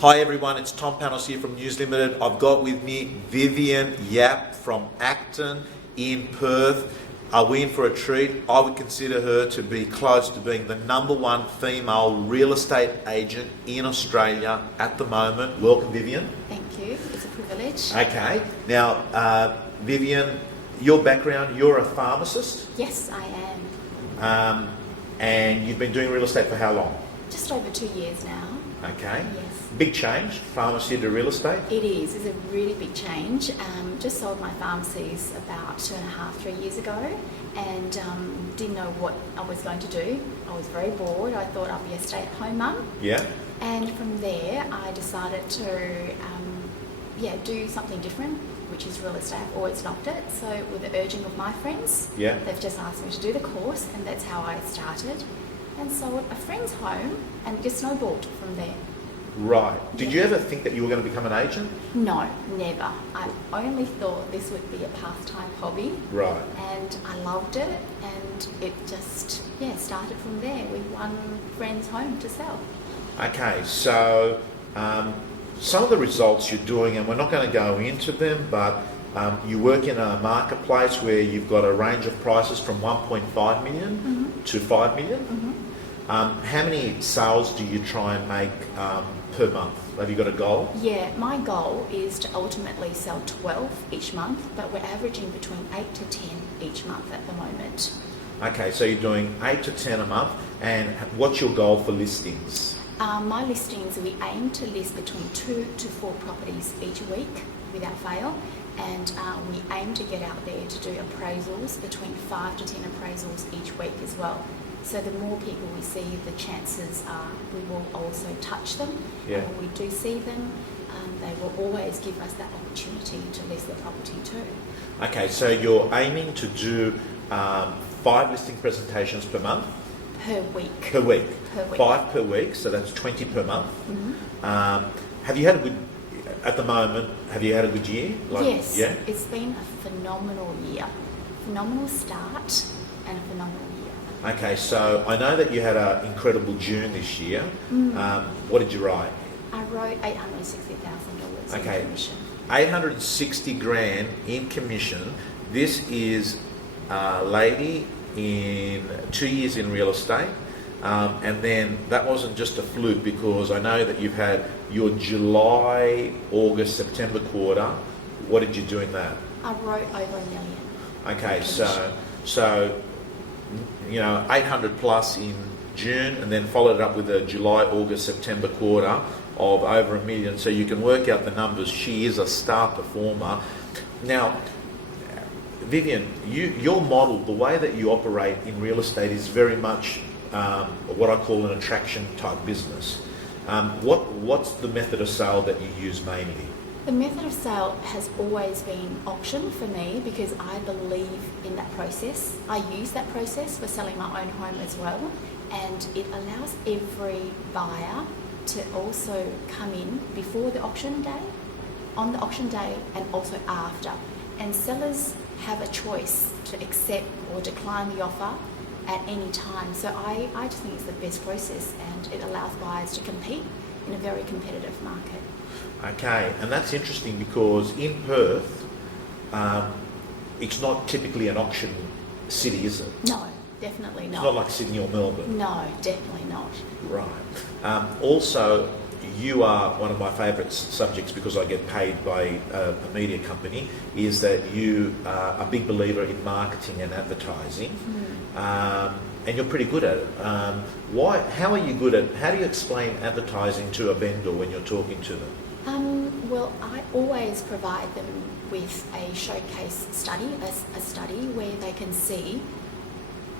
Hi everyone, it's Tom Panos here from News Limited. I've got with me Vivien Yap from Acton in Perth. Are we in for a treat? I would consider her to be close to being the #1 female real estate agent in Australia at the moment. Welcome, Vivien. Thank you, it's a privilege. Okay, now Vivien, your background, you're a pharmacist. Yes, I am. And you've been doing real estate for how long? Just over 2 years now. Okay. Yes. Big change, pharmacy to real estate? It is. It's a really big change. Just sold my pharmacies about 2.5, 3 years ago, and didn't know what I was going to do. I was very bored. I thought I'd be a stay-at-home mum. Yeah. And from there, I decided to do something different, which is real estate. I've always loved it. So with the urging of my friends, Yeah. they've just asked me to do the course, and that's how I started. And sold a friend's home, and it just snowballed from there. Right. Did Yeah. you ever think that you were going to become an agent? No, never. I only thought this would be a pastime hobby, Right. and I loved it, and it just started from there with one friend's home to sell. Okay, so some of the results you're doing, and we're not going to go into them, but you work in a marketplace where you've got a range of prices from 1.5 million to 5 million. How many sales do you try and make per month? Have you got a goal? Yeah, my goal is to ultimately sell 12 each month, but we're averaging between 8 to 10 each month at the moment. Okay, so you're doing 8 to 10 a month, and what's your goal for listings? My listings, we aim to list between 2 to 4 properties each week without fail, and we aim to get out there to do appraisals, between 5 to 10 appraisals each week as well. So the more people we see, the chances are we will also touch them. Yeah. And when we do see them, they will always give us that opportunity to list the property too. Okay, so you're aiming to do 5 listing presentations per month? Per week. Per week? Per week. 5 per week, so that's 20 per month. Have you had a good, at the moment, have you had a good year? Yes, Yeah? it's been a phenomenal year. Phenomenal start and a phenomenal year. Okay, so I know that you had an incredible June this year. What did you write? I wrote $860,000 Okay. in commission. 860 grand in commission. This is a lady in 2 years in real estate. And then that wasn't just a fluke, because I know that you've had your July, August, September quarter. What did you do in that? I wrote over $1 million. Okay, so 800 plus in June, and then followed it up with a July, August, September quarter of over $1 million. So you can work out the numbers. She is a star performer. Now, Vivien, your model, the way that you operate in real estate is very much what I call an attraction type business. What's the method of sale that you use mainly? The method of sale has always been auction for me, because I believe in that process. I use that process for selling my own home as well, and it allows every buyer to also come in before the auction day, on the auction day, and also after. And sellers have a choice to accept or decline the offer at any time. So I just think it's the best process, and it allows buyers to compete in a very competitive market. Okay, and that's interesting, because in Perth, it's not typically an auction city, is it? No, definitely not. It's not like Sydney or Melbourne. No, definitely not. Right. Also, you are one of my favourite subjects, because I get paid by a media company, is that you are a big believer in marketing and advertising, and you're pretty good at it. How are you good at, how do you explain advertising to a vendor when you're talking to them? Well, I always provide them with a showcase study, a study where they can see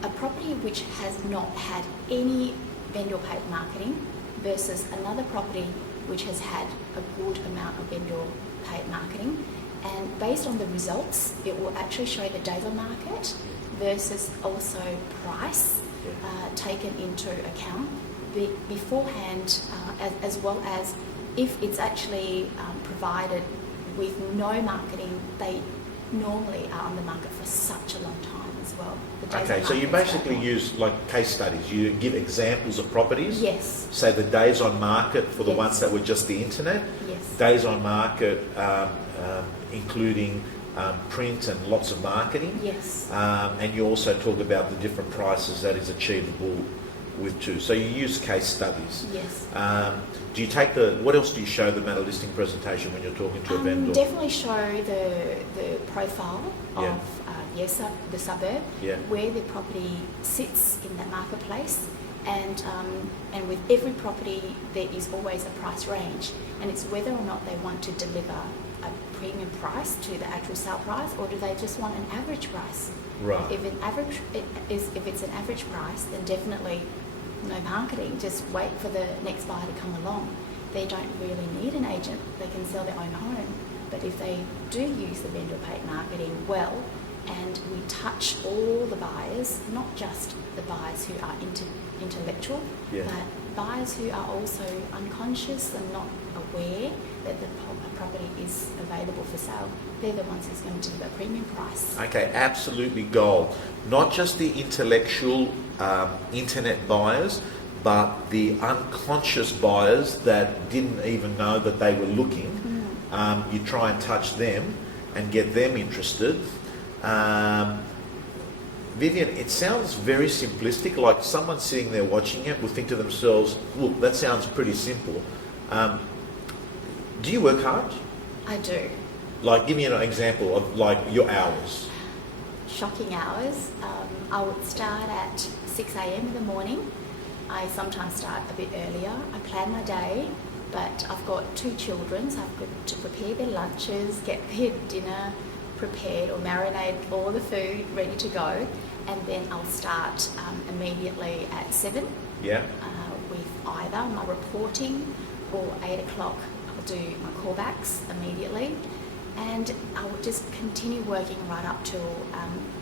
a property which has not had any vendor paid marketing versus another property which has had a good amount of vendor paid marketing. And based on the results, it will actually show the days on market versus also price taken into account beforehand, as well as if it's actually provided with no marketing. They normally are on the market for such a long time as well. The days Okay, on so you market is basically great. use like case studies. You give examples of properties. Yes. Say the days on market for the Yes. ones that were just the internet. Yes. Days on market, including print and lots of marketing. Yes. And you also talk about the different prices that is achievable with two. So you use case studies. Yes. Do you take what else do you show them at a listing presentation when you're talking to a vendor? Definitely show the profile Yeah. of the suburb, Yeah. where the property sits in that marketplace, and with every property there is always a price range, and it's whether or not they want to deliver a premium price to the actual sale price, or do they just want an average price? Right. If it's an average price, then definitely no marketing. Just wait for the next buyer to come along. They don't really need an agent. They can sell their own home. But if they do use the vendor paid marketing well, and we touch all the buyers, not just the buyers who are intellectual, Yeah. but buyers who are also unconscious and not aware that the property is available for sale, they're the ones who's going to deliver a premium price. Okay, absolutely gold. Not just the intellectual internet buyers, but the unconscious buyers that didn't even know that they were looking. You try and touch them and get them interested. Vivian, it sounds very simplistic, like someone sitting there watching it will think to themselves, look, that sounds pretty simple. Do you work hard? I do. Like, give me an example of like your hours. Shocking hours. I would start at 6 a.m. in the morning. I sometimes start a bit earlier. I plan my day, but I've got 2 children, so I've got to prepare their lunches, get their dinner prepared or marinate all the food ready to go, and then I'll start immediately at 7 Yeah. with either my reporting, or 8 o'clock I'll do my callbacks immediately, and I will just continue working right up till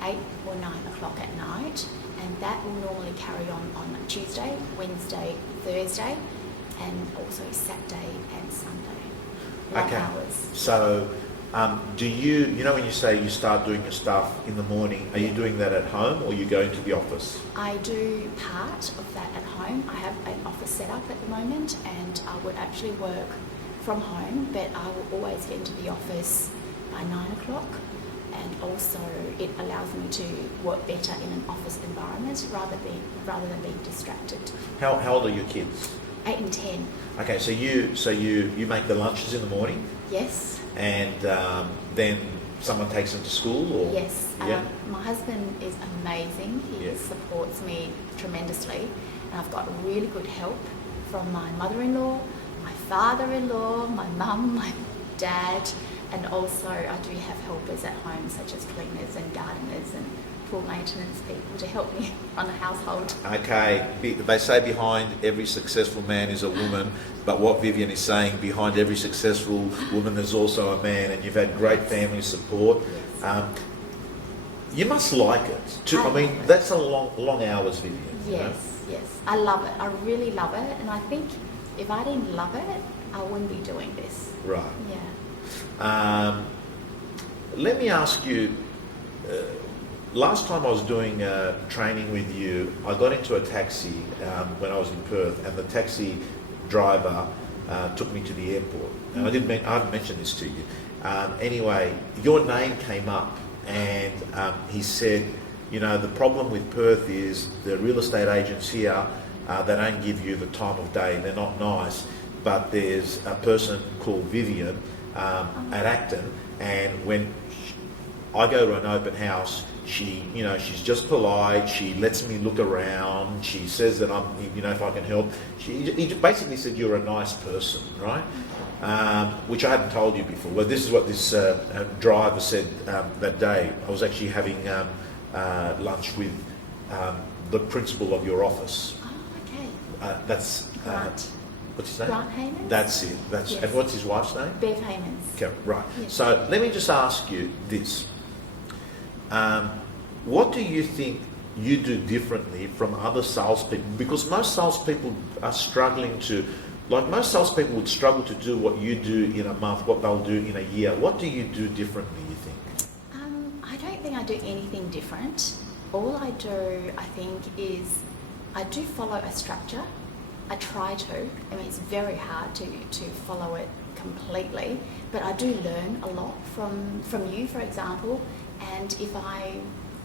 8 or 9 o'clock at night, and that will normally carry on Tuesday, Wednesday, Thursday, and also Saturday and Sunday. Long Okay. hours. So, do you know when you say you start doing your stuff in the morning, are you doing that at home or you go into the office? I do part of that at home. I have an office set up at the moment, and I would actually work from home, but I will always get into the office by 9 o'clock, and also it allows me to work better in an office environment rather than being distracted. How old are your kids? 8 and 10, Okay, so you make the lunches in the morning, yes. and then someone takes them to school, or Yes, yeah, my husband is amazing. He Yeah. supports me tremendously, and I've got really good help from my mother-in-law, my father-in-law, my mum, my dad, and also I do have helpers at home, such as cleaners and gardeners and pool maintenance people to help me run a household. Okay, they say behind every successful man is a woman, but what Vivian is saying, behind every successful woman there's also a man, and you've had great family support. Yes. You must like it. I mean, love it. that's a long hours, Vivian. you know? Yes, I love it. I really love it, and I think if I didn't love it, I wouldn't be doing this. Right. Yeah. Let me ask you, last time I was doing training with you, I got into a taxi when I was in Perth, and the taxi driver took me to the airport. And I haven't mentioned this to you. Anyway, your name came up, and he said, you know, the problem with Perth is the real estate agents here, they don't give you the time of day. They're not nice. But there's a person called Vivian at Acton, and when I go to an open house, she's just polite. She lets me look around. She says that if I can help. He basically said you're a nice person, right? Which I hadn't told you before. Well, this is what this driver said that day. I was actually having lunch with the principal of your office. Oh, okay. That's Grant. what's his name? Grant Hamans? That's it. Yes. And what's his wife's name? Bev Hamans. Okay, right. Yes. So let me just ask you this. What do you think you do differently from other salespeople? Because most salespeople are struggling to, like most salespeople would struggle to do what you do in a month, what they'll do in a year. What do you do differently, you think? I don't think I do anything different. All I do, I think, is I do follow a structure. I try to. I mean, it's very hard to follow it completely, but I do learn a lot from you, for example. And if I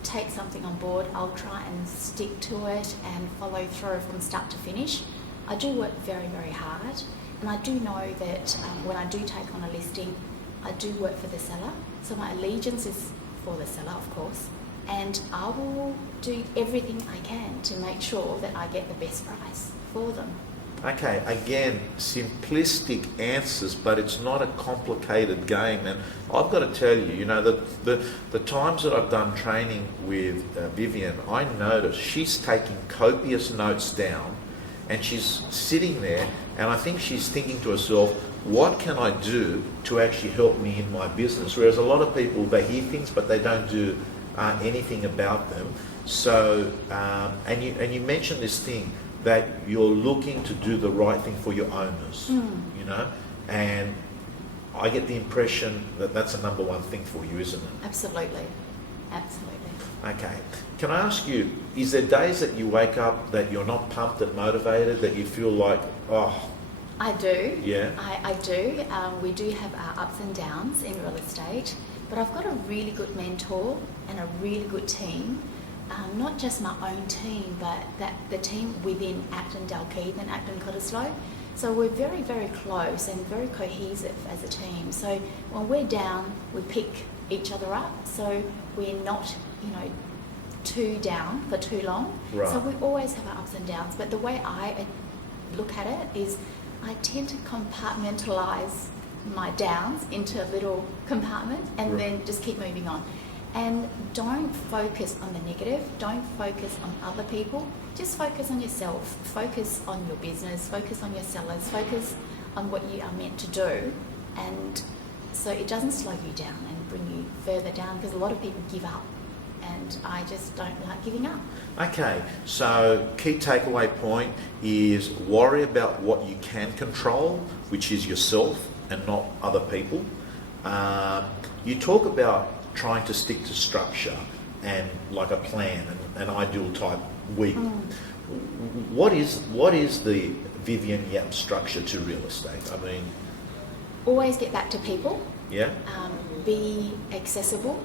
take something on board, I'll try and stick to it and follow through from start to finish. I do work very, very hard, and I do know that when I do take on a listing, I do work for the seller. So my allegiance is for the seller, of course, and I will do everything I can to make sure that I get the best price for them. Okay, again, simplistic answers, but it's not a complicated game. And I've got to tell you, you know, the times that I've done training with Vivien, I notice she's taking copious notes down, and she's sitting there, and I think she's thinking to herself, what can I do to actually help me in my business? Whereas a lot of people, they hear things, but they don't do anything about them. So, and you mentioned this thing, that you're looking to do the right thing for your owners, you know, and I get the impression that that's the number one thing for you, isn't it? Absolutely, absolutely. Okay. Can I ask you, is there days that you wake up that you're not pumped and motivated, that you feel like, oh... I do. Yeah? I do. We do have our ups and downs in real estate, but I've got a really good mentor and a really good team. Not just my own team, but the team within Acton Dalkeith and Acton Cottesloe. So we're very, very close and very cohesive as a team. So when we're down, we pick each other up. So we're not, you know, too down for too long. Right. So we always have our ups and downs. But the way I look at it is I tend to compartmentalise my downs into a little compartment and Right. then just keep moving on. And don't focus on the negative, don't focus on other people, just focus on yourself, focus on your business, focus on your sellers, focus on what you are meant to do, and so it doesn't slow you down and bring you further down, because a lot of people give up, and I just don't like giving up. Okay, so key takeaway point is worry about what you can control, which is yourself and not other people. You talk about trying to stick to structure and like a plan, an ideal type week. What is the Vivien Yap structure to real estate? I mean, Always get back to people. yeah, Be accessible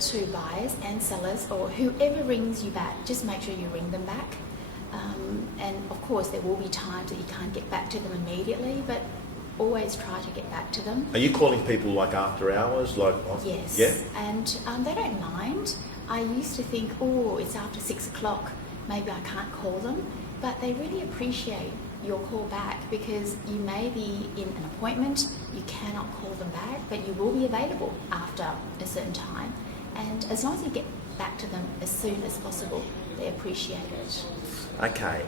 to buyers and sellers, or whoever rings you back, just make sure you ring them back. And of course there will be times that you can't get back to them immediately, but always try to get back to them. are you calling people like after hours, like Yes. yeah? And they don't mind. I used to think, oh, it's after 6 o'clock, maybe I can't call them, but they really appreciate your call back, because you may be in an appointment, you cannot call them back, but you will be available after a certain time. And as long as you get back to them as soon as possible, they appreciate it. Okay.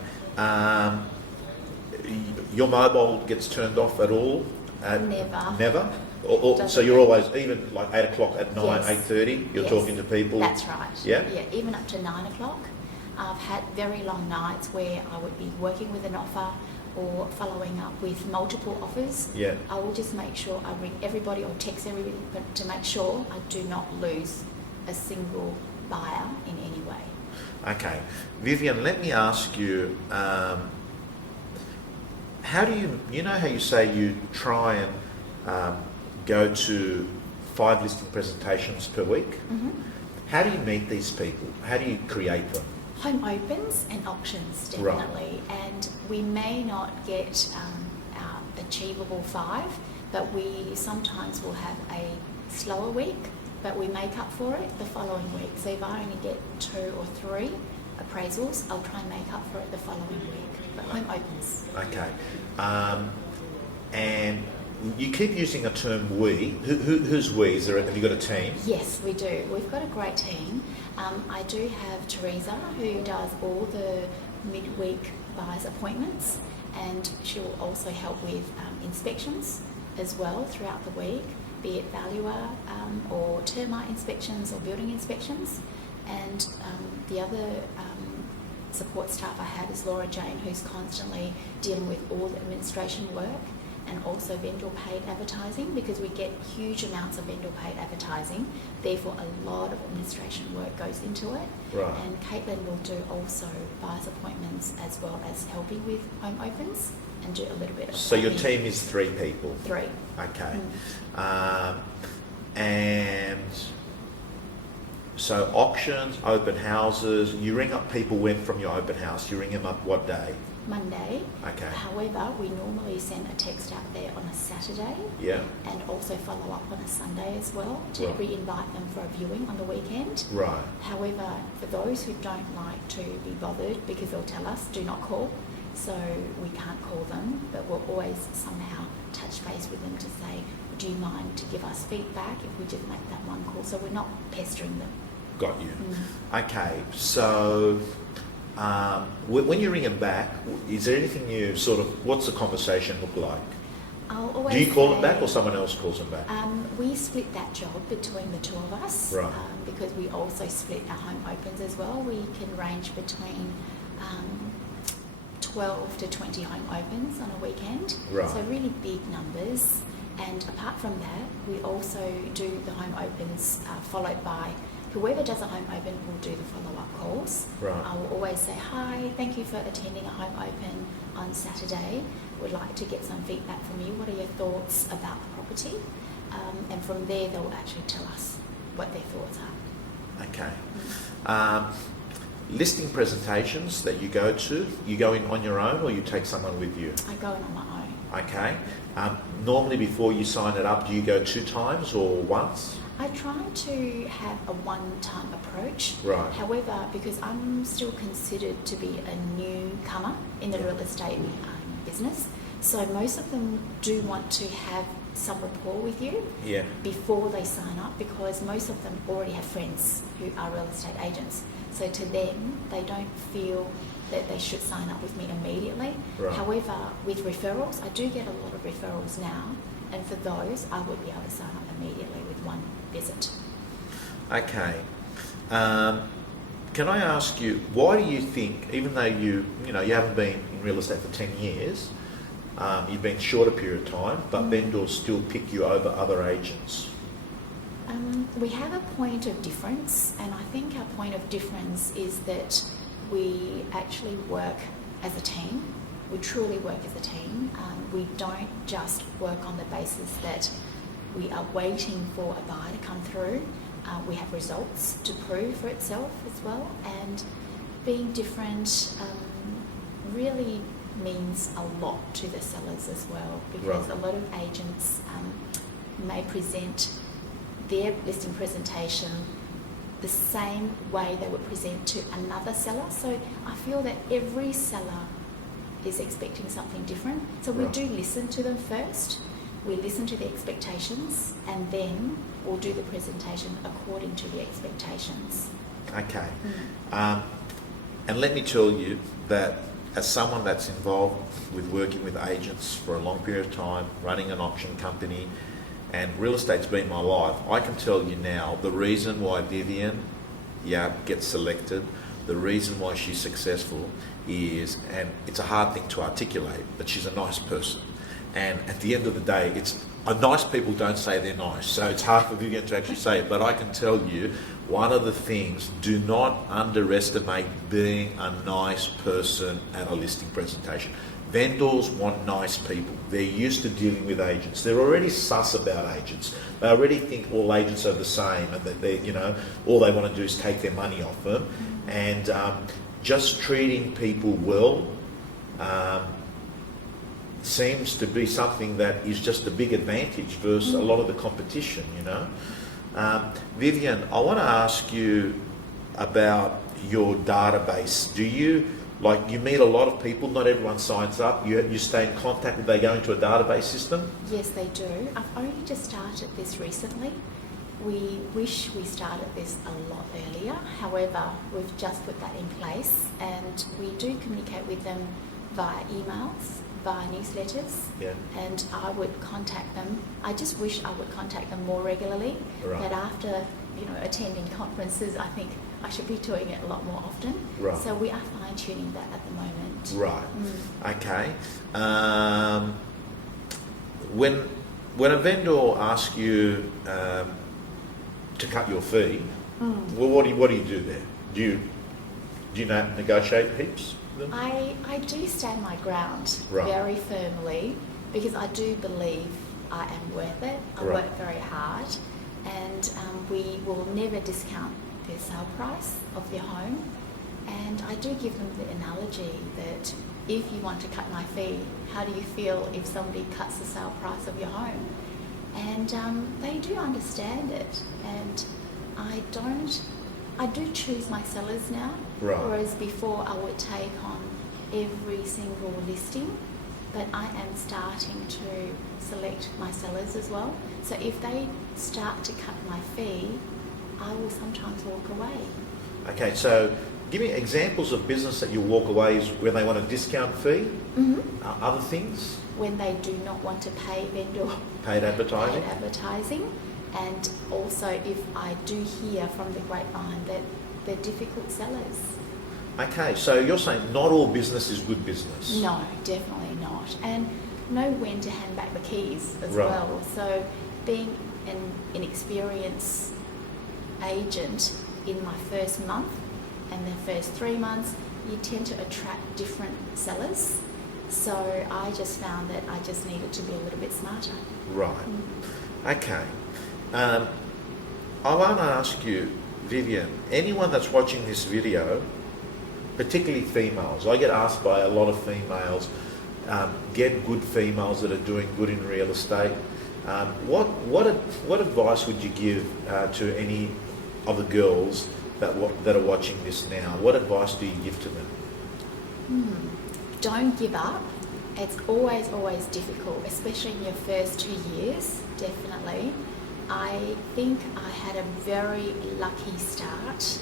Your mobile gets turned off at all? Never. Never? So Doesn't. you're always, even like 8 o'clock at night, Yes. 8:30, you're Yes. talking to people? That's right. Yeah? Yeah, even up to 9 o'clock. I've had very long nights where I would be working with an offer or following up with multiple offers. Yeah. I will just make sure I ring everybody or text everybody to make sure I do not lose a single buyer in any way. Okay. Vivien, let me ask you, how do you know how you say you try and go to 5 listing presentations per week? Mm-hmm. How do you meet these people? How do you create them? Home opens and auctions, definitely. And we may not get our achievable 5, but we sometimes will have a slower week, but we make up for it the following week. So if I only get 2 or 3 appraisals, I'll try and make up for it the following week. But home opens. Okay. And you keep using a term we. Who's we? Have you got a team? Yes, we do. We've got a great team. I do have Teresa, who does all the midweek buyers appointments, and she will also help with inspections as well throughout the week, be it valuer or termite inspections or building inspections. And the other support staff I have is Laura Jane, who's constantly dealing with all the administration work, and also vendor paid advertising, because we get huge amounts of vendor paid advertising. Therefore, a lot of administration work goes into it. Right. And Caitlin will do also buyer's appointments as well as helping with home opens and do a little bit of So your planning. team is 3 people? 3. Okay. And so auctions, open houses, you ring up people when from your open house, you ring them up what day? Monday. Okay. However, we normally send a text out there on a Saturday. Yeah. And also follow up on a Sunday as well to Right. re-invite them for a viewing on the weekend. Right. However, for those who don't like to be bothered, because they'll tell us, do not call, so we can't call them, but we'll always somehow touch base with them to say, do you mind to give us feedback if we just make that one call, so we're not pestering them. Got you. Okay, so when you ring them back, is there anything you sort of, what's the conversation look like? I'll always Do you call say, them back or someone else calls them back? We split that job between the 2 of us, Right. because we also split our home opens as well. We can range between 12 to 20 home opens on a weekend, Right. so really big numbers. And apart from that, we also do the home opens followed by whoever does a home open will do the follow-up calls. Right. I will always say, hi, thank you for attending a home open on Saturday. Would like to get some feedback from you. What are your thoughts about the property? And from there, they'll actually tell us what their thoughts are. Okay. Listing presentations that you go in on your own or you take someone with you? I go in on my own. Okay. Normally before you sign it up, do you go 2 times or once? I try to have a one-time approach. Right. However, because I'm still considered to be a newcomer in the real estate business, so most of them do want to have some rapport with you Yeah. before they sign up, because most of them already have friends who are real estate agents. So to them, they don't feel that they should sign up with me immediately. Right. However, with referrals, I do get a lot of referrals now, and for those, I would be able to sign up immediately with one visit. Okay. Can I ask you, why do you think, even though you haven't been in real estate for 10 years, you've been a shorter period of time, but vendors still pick you over other agents? We have a point of difference, and I think our point of difference is that we actually work as a team. We truly work as a team. We don't just work on the basis that we are waiting for a buyer to come through. We have results to prove for itself as well, and being different really means a lot to the sellers as well, because Right. a lot of agents may present their listing presentation the same way they would present to another seller. So I feel that every seller is expecting something different. So we Right. do listen to them first. We listen to the expectations, and then we'll do the presentation according to the expectations. Okay. And let me tell you that as someone that's involved with working with agents for a long period of time, running an auction company, and real estate's been my life, I can tell you now the reason why Vivien Yap gets selected, the reason why she's successful is, and it's a hard thing to articulate, but she's a nice person. And at the end of the day, nice people don't say they're nice, so it's hard for Vivien to actually say it, but I can tell you, one of the things, do not underestimate being a nice person at a listing presentation. Vendors want nice people. They're used to dealing with agents. They're already sus about agents. They already think all agents are the same, and that they, all they want to do is take their money off them. And just treating people well seems to be something that is just a big advantage versus a lot of the competition. Vivien, I want to ask you about your database. Do you meet a lot of people? Not everyone signs up. You stay in contact with. They go into a database system? Yes, they do. I've only just started this recently. We wish we started this a lot earlier. However, we've just put that in place, and we do communicate with them via emails, via newsletters, and I would contact them. I just wish I would contact them more regularly. Right. But after attending conferences, I think I should be doing it a lot more often. Right. So we are fine-tuning that at the moment. Right. Okay. when a vendor asks you to cut your fee, well, what do you do there? Do you negotiate heaps? with them? I do stand my ground Right. very firmly because I do believe I am worth it. I Right. work very hard, and we will never discount their sale price of their home. And I do give them the analogy that if you want to cut my fee, how do you feel if somebody cuts the sale price of your home? And they do understand it, and I do choose my sellers now, Right. whereas before I would take on every single listing, but I am starting to select my sellers as well. So if they start to cut my fee, I will sometimes walk away. Okay, so give me examples of business that you walk away when they want a discount fee. Other things, When they do not want to pay vendor paid advertising. paid advertising, and also if I do hear from the grapevine that they're difficult sellers. Okay, so you're saying not all business is good business. No, definitely not. And know when to hand back the keys as Right. well. So being an inexperienced agent in my first month and the first 3 months, you tend to attract different sellers. So I just found that I just needed to be a little bit smarter. Right. Okay. I want to ask you, Vivian, anyone that's watching this video, particularly females, I get asked by a lot of females, get good females that are doing good in real estate. What advice would you give to any of the girls that are watching this now? What advice do you give to them? Don't give up. It's always difficult, especially in your first 2 years, definitely. I think I had a very lucky start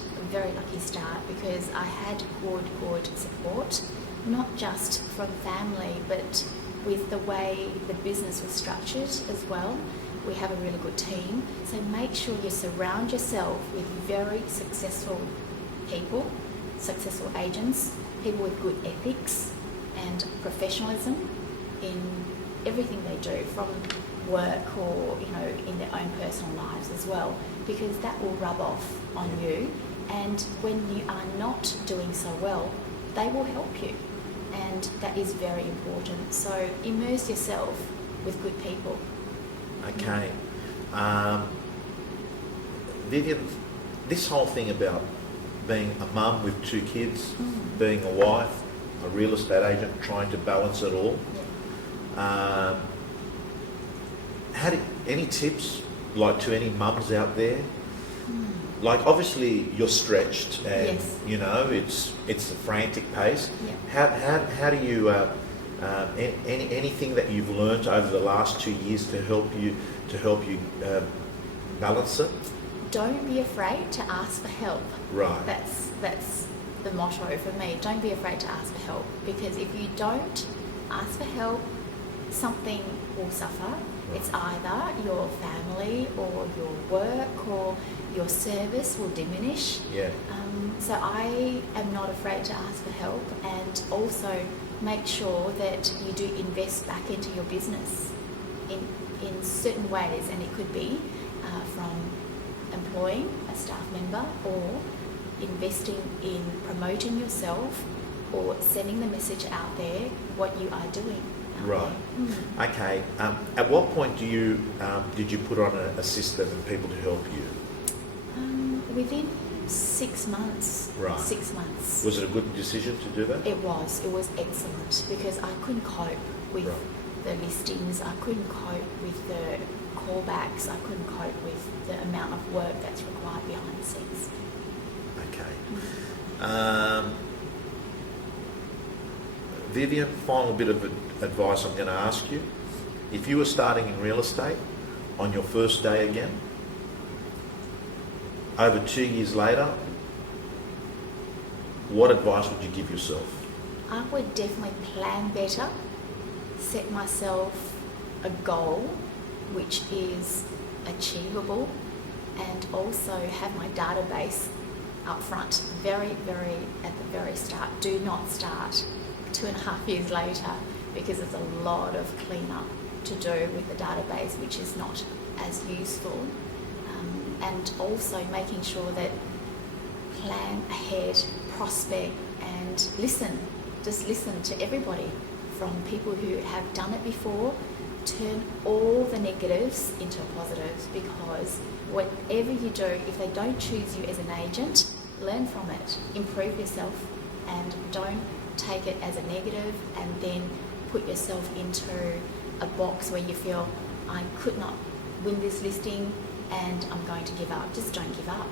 because I had good support, not just from family, but with the way the business was structured as well. We have a really good team, so make sure you surround yourself with very successful people, successful agents, people with good ethics and professionalism in everything they do, from work or in their own personal lives as well, because that will rub off on you, and when you are not doing so well, they will help you, and that is very important. So immerse yourself with good people. Okay. Vivian, this whole thing about being a mum with 2 kids, being a wife, a real estate agent, trying to balance it all. Yeah. Any tips, like, to any mums out there? Like, obviously you're stretched, and Yes. it's a frantic pace. Yeah. How do you anything that you've learned over the last 2 years to help you balance it? Don't be afraid to ask for help. Right. That's the motto for me. Don't be afraid to ask for help, because if you don't ask for help, something will suffer. It's either your family or your work or your service will diminish. Yeah. So I am not afraid to ask for help, and also make sure that you do invest back into your business in certain ways, and it could be from employing a staff member, or investing in promoting yourself, or sending the message out there what you are doing. Right. Okay. At what point did you put on a system and people to help you? Within 6 months. Right. 6 months. Was it a good decision to do that? It was excellent, because I couldn't cope with the listings, I couldn't cope with the callbacks, I couldn't cope with the amount of work that's required behind the scenes. Okay. Vivian, final bit of advice I'm going to ask you. If you were starting in real estate on your first day again, over 2 years later, what advice would you give yourself? I would definitely plan better, set myself a goal which is achievable, and also have my database up front, very at the very start. Do not start 2.5 years later, because it's a lot of cleanup to do with the database which is not as useful, and also making sure that plan ahead, prospect, and listen. Just listen to everybody, from people who have done it before. Turn all the negatives into positives, because whatever you do, if they don't choose you as an agent, learn from it, improve yourself, and don't take it as a negative and then put yourself into a box where you feel, I could not win this listing and I'm going to give up. Just don't give up.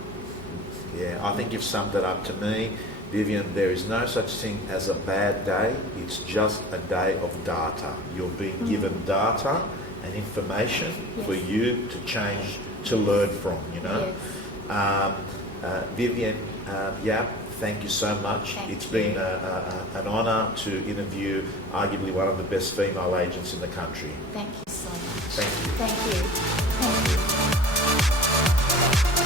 Yeah, I think you've summed it up to me. Vivian, there is no such thing as a bad day. It's just a day of data. You're being given data and information for you to change, to learn from, you know. Yes. Vivien Yap, thank you so much. It's been an honour to interview arguably one of the best female agents in the country. Thank you so much. Thank you. Thank you. Thank you.